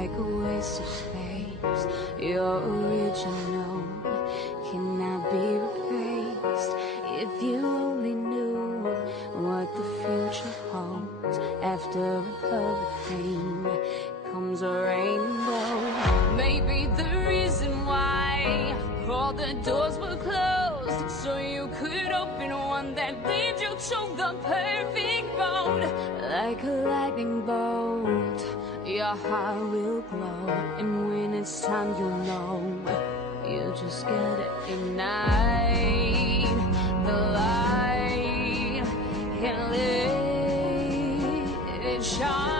like a waste of space. Your original cannot be replaced. If you only knew what the future holds, after a hurricane comes a rainbow. Maybe the reason why all the doors were closed, so you could open one that leads you to the perfect road. Like a lightning bolt, your heart will glow, and when it's time, you know, you just gotta ignite the light and let it shine.